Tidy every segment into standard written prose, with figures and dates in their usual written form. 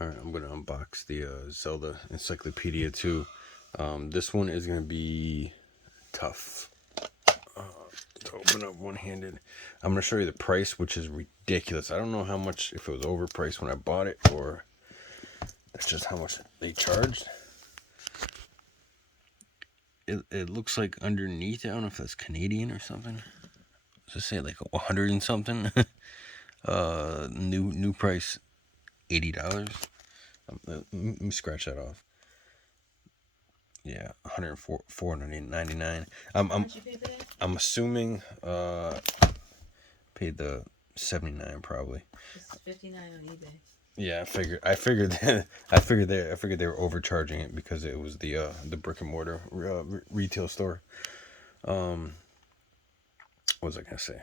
Alright, I'm going to unbox the Zelda Encyclopedia 2. This one is going to be tough to open up one-handed. I'm going to show you the price, which is ridiculous. I don't know how much, if it was overpriced when I bought it, or that's just how much they charged. It looks like underneath, I don't know if that's Canadian or something. Does it say like 100 and something? New price, $80. Let me scratch that off. Yeah, 104, 499. I'm assuming paid the 79 probably. It's 59 on eBay. Yeah, I figured they were overcharging it because it was the brick and mortar retail store. What was I gonna say?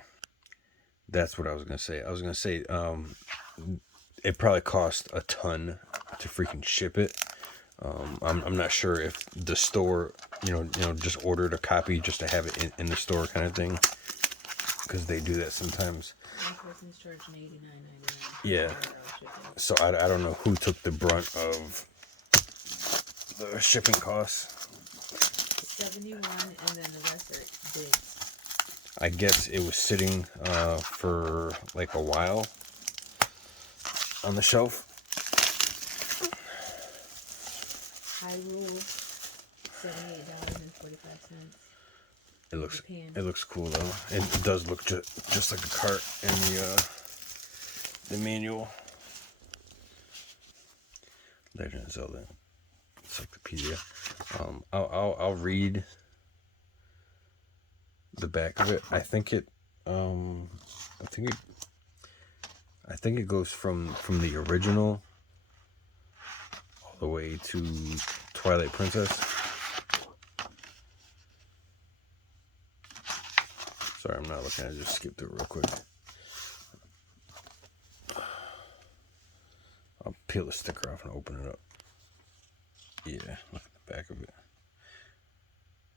That's what I was gonna say. I was gonna say it probably cost a ton to freaking ship it. I'm not sure if the store, just ordered a copy just to have it in the store kind of thing, because they do that sometimes. One person's charging $89.99. Yeah. So I don't know who took the brunt of the shipping costs. 71, and then the rest are bids. I guess it was sitting for like a while on the shelf. Hyrule, $78.45. It looks cool though. It does look just like the cart and the manual. Legend of Zelda Encyclopedia. I'll read the back of it. I think it goes from the original all the way to Twilight Princess. Sorry, I'm not looking. I just skipped it real quick. I'll peel the sticker off and open it up. Yeah, look at the back of it.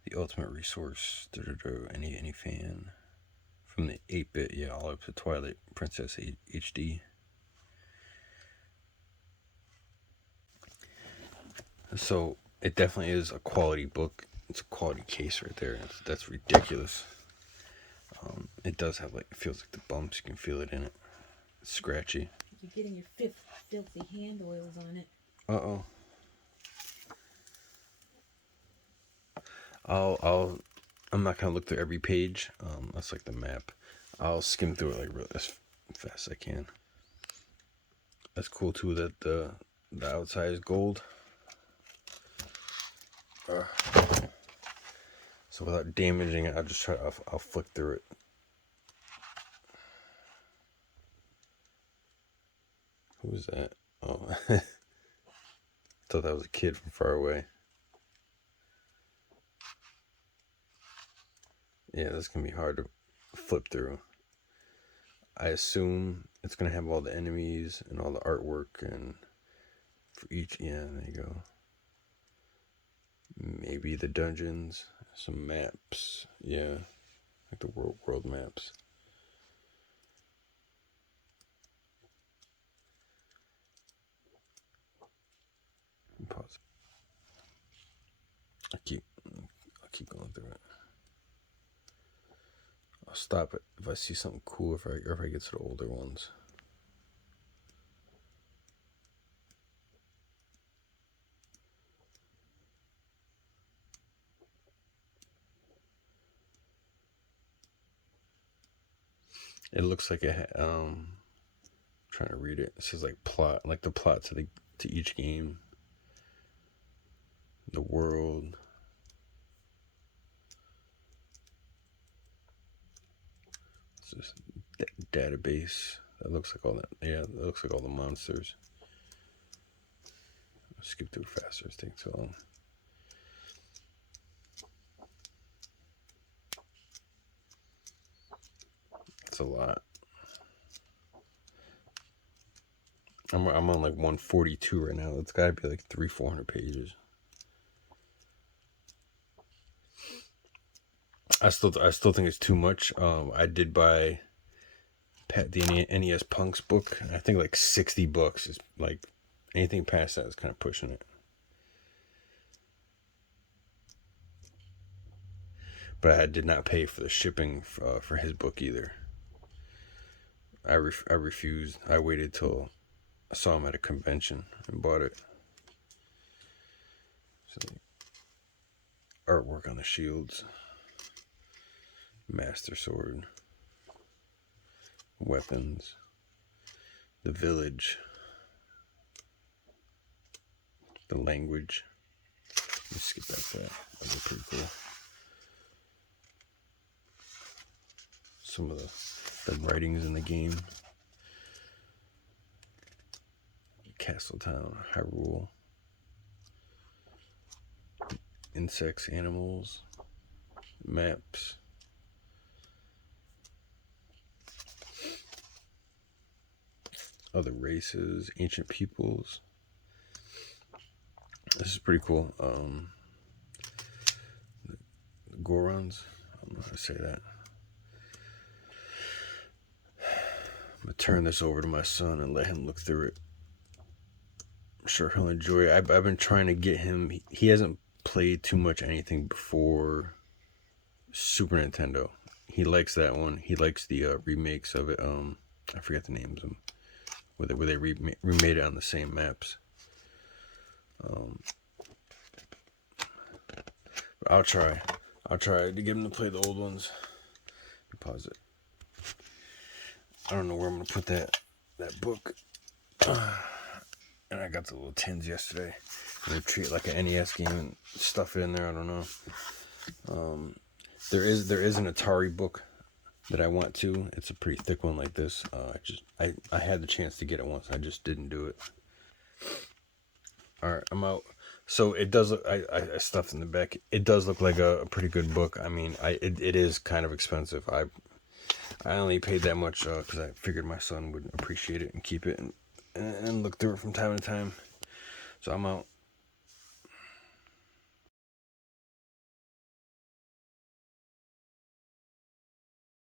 The ultimate resource. Any fan. From the 8-bit, yeah, all up to Twilight Princess HD. So it definitely is a quality book. It's a quality case right there. That's ridiculous. It does have it feels like the bumps. You can feel it in it. It's scratchy. You're getting your filthy hand oils on it. Uh-oh. I'm not gonna look through every page. That's like the map. I'll skim through it like really as fast as I can. That's cool too that the outside is gold. So without damaging it, I'll flick through it. Who was that? Oh, thought that was a kid from far away. Yeah, this can be hard to flip through. I assume it's gonna have all the enemies and all the artwork, and for each, yeah, there you go. Maybe the dungeons, some maps, yeah, like the world maps. Pause. I'll keep going through it. I'll stop it if I see something cool. If I get to the older ones. It looks like trying to read it. It says like plot, like the plot to each game. The world. It's just database. That looks like all that. Yeah, that looks like all the monsters. I'll skip through faster. It's taking too long. It's a lot. I'm on like 142 right now. It's got to be like 400 pages. I still think it's too much. I did buy the NES Punks book. I think like 60 bucks is like Anything past that is kind of pushing it. But I did not pay for the shipping for his book either. I refused. I waited till I saw him at a convention and bought it. So, artwork on the shields, master sword, weapons, the village, the language. Let's skip back to that. That'd be pretty cool. Some of the writings in the game. Castletown, Hyrule. Insects, animals, maps. Other races, ancient peoples. This is pretty cool. The Gorons. I don't know how to say that. I'm gonna turn this over to my son and let him look through it. I'm sure he'll enjoy it. I've been trying to get him. He hasn't played too much anything before Super Nintendo. He likes that one. He likes the remakes of it. I forget the names of them. Where they remade it on the same maps. But I'll try to get him to play the old ones. Pause it. I don't know where I'm gonna put that book. And I got the little tins yesterday. I'm gonna treat it like an NES game and stuff it in there. I don't know. There is an Atari book that I want to. It's a pretty thick one like this. I had the chance to get it once. I just didn't do it. All right, I'm out. So it does look. I stuffed in the back. It does look like a pretty good book. I mean, it is kind of expensive. I only paid that much because I figured my son would appreciate it and keep it and look through it from time to time. So I'm out.